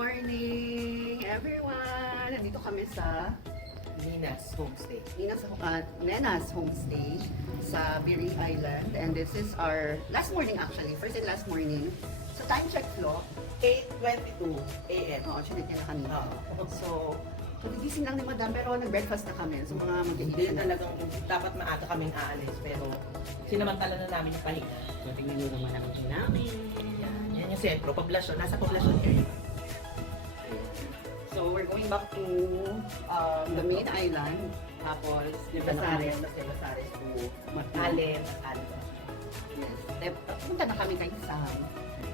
morning, everyone! Nandito kami sa Nina's Homestay. Nena's Homestay sa Biri Island. And this is our last morning actually, first and last morning. So time check Flo. 8:22 a.m. Oo, actually nila kanina. Oo. So, nagigising lang ni Madam pero nag-breakfast na kami. So mga Hindi mag-iisip na. talagang dapat maaga kaming aalis pero sinamantala na namin yung pahinga. So, tingnan nyo naman ang namin. Yan yung sentro, poblasyon. Nasa poblasyon area. So, we're going back to the main island. Tapos, Basares, Basares to Allen. Allen. Yes. Punta na kami kay Sam.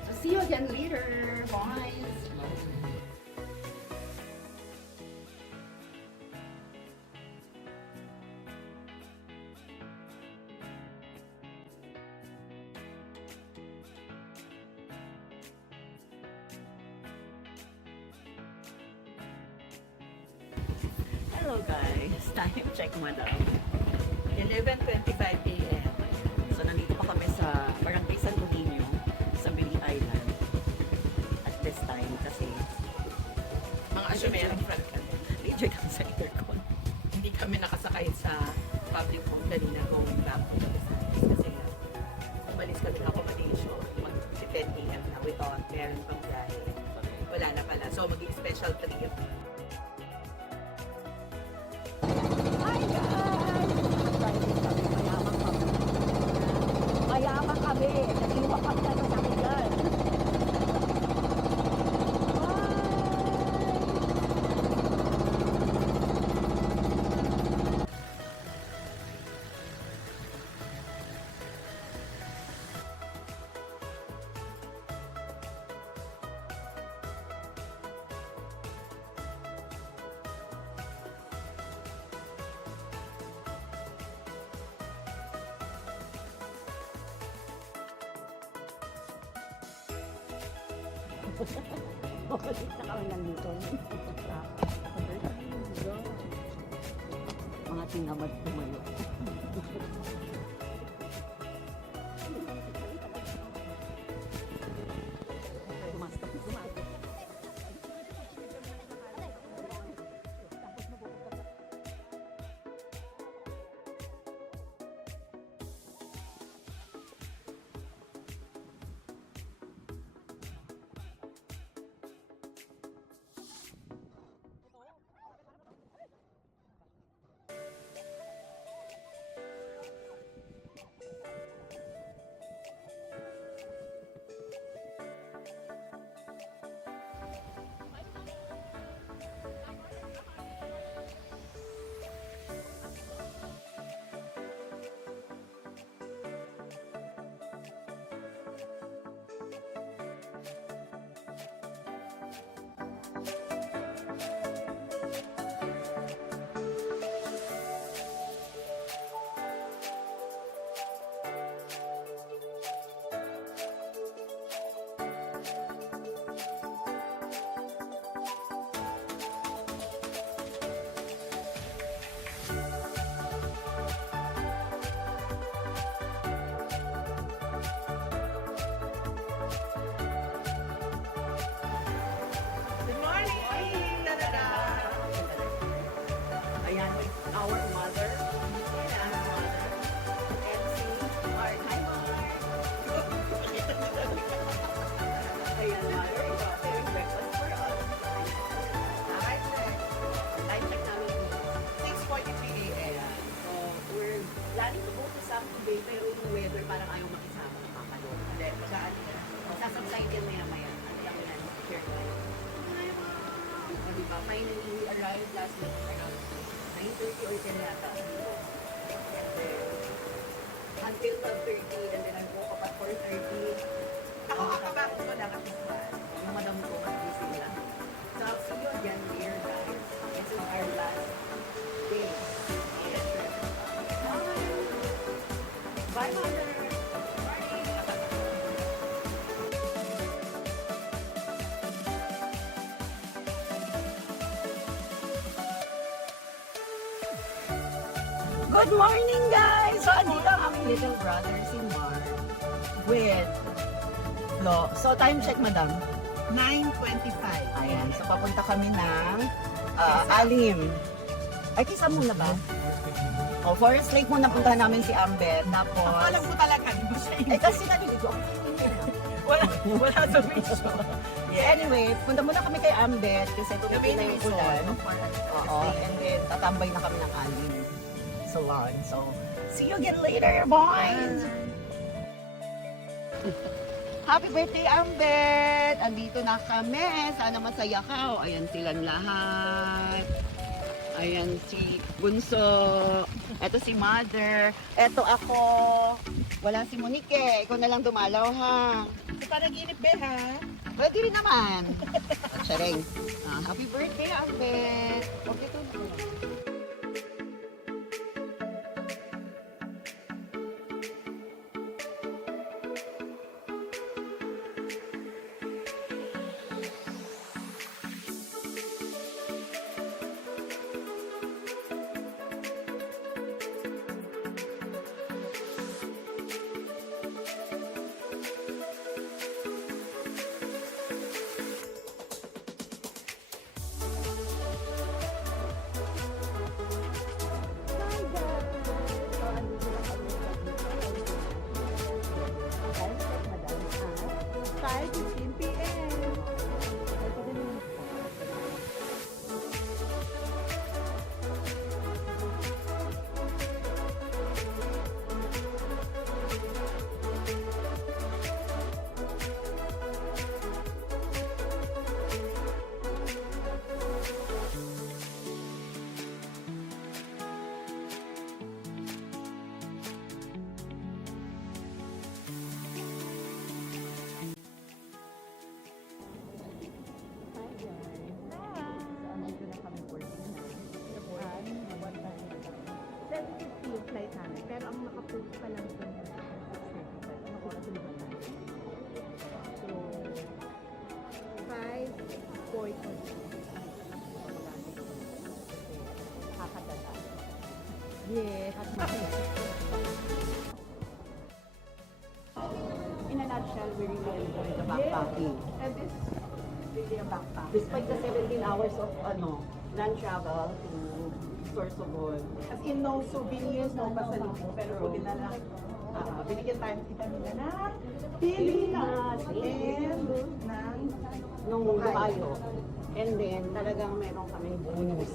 So, see you again later. Bye! Hello guys, time check Madam. 11:25 a.m. So nandito pa kami sa Barangay San Domingo sa Bili Island at this time kasi Mga Asyomerang front kami. enjoy kami sa aircon. Hindi kami nakasakay sa public home kanina going back to the Basares kasi umalis kami ng accommodation si 10 a.m. na we thought meron pang biyahe. Wala na pala. So maging special trip. Hi guys! Mayaman kami. Nag-iwa kami na sa akin dyan. Balik na kami nandito. Mga tinamad tumayo. Good morning! Da-da-da! Ayan, with our mother. Ayan, mother. MC Mark. Hi, Mark! Ayan, mother. Ikaw, serving breakfast for us. Alright, next. Time check namin is 6:43 a.m. ayan. So, we're planning to go to Sam today, pero yung weather parang ayaw makisama. Nakakaloka. Hindi, magaan na. Sasubside yan maya-maya. Ano lang yan, share tayo. Hi, Mom! O, diba, finally, we arrived last week around 9:30 or 10 yata. Until 12:30, and then I woke up at 4:30. Ako kakabakit ko lang at isman. Yung madam ko, mag-busy lang. So, I'll see you again later, guys. This is our last day. Bye, Mother! Good morning, guys! So, andito ang aming little brother, si Mark, with Flo. So, time check, madam. 9:25. Ayan, so papunta kami ng Alim. Ay, kisa muna ba? O, Forest Lake muna puntahan namin si Amber. Tapos, Ako alam ko talaga, di ba siya eh kasi naliligo ako. wala sa vision. Anyway, punta muna kami kay Amber kasi Gabi tumigil na na yung ulan. Oo, stay. and then tatambay na kami ng Alim. So on. So, see you again later, boys! Happy birthday, Ambet! Andito na kami. Sana masaya ka. O, ayan silang lahat. Ayan si Bunso. Eto si Mother. Eto ako. Wala si Monique. Ikaw na lang dumalaw, ha? Ito pa nag-inip, be, ha? Pwede rin naman. Charing. Happy birthday, Ambet! Okay, to. yung flight namin. Pero ang nakapost pa lang sa mga 6:35. Ano oras yung ba? So, 5:40. Nakakadala. Yes. In a nutshell, we really enjoy the backpacking. And this is really a backpack. Despite the 17 hours of land travel to Sorsogon, As in, no souvenirs, no pasalubong. Pero dinala, binigyan tayo kita nila na Pilipinas and ng nung Ohio. And then, talagang meron kaming bonus.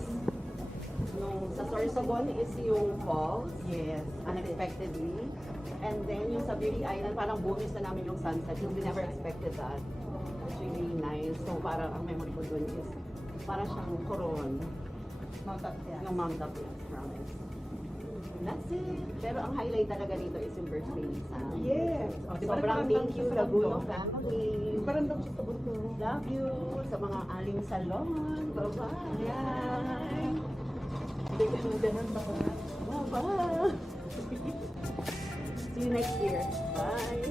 Nung sa Sorsogon is yung falls, yes. unexpectedly. And then yung sa Beauty Island, parang bonus na namin yung sunset. We never expected that. It's really nice. So parang ang memory ko dun is para siyang koron Mount Apias. ng Mount Apias, promise. That's it. Pero ang highlight talaga dito is yung birthday ni Sam. Yes. O, di ba Sobrang nagparandam thank you siya sa Laguno bundok? family. Parang daw siya sa bundok. Love you sa mga aling salon. Bye-bye. Yan. Hindi ko nung ganun ba ko na? Bye-bye. See you next year. Bye.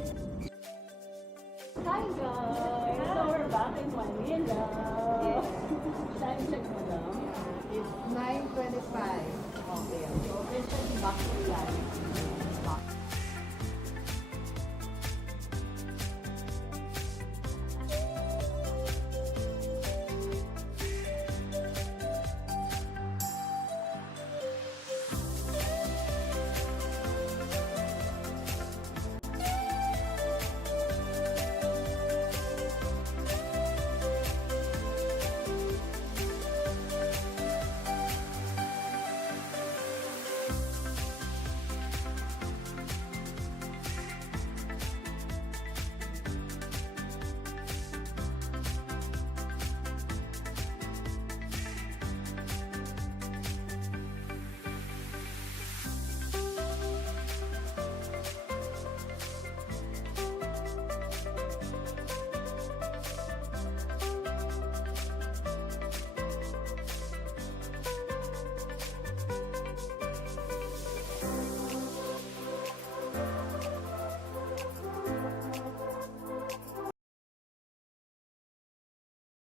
Hi guys! So we're back in Manila. Time check mo lang. It's 9:25. Okay, so officially back to life.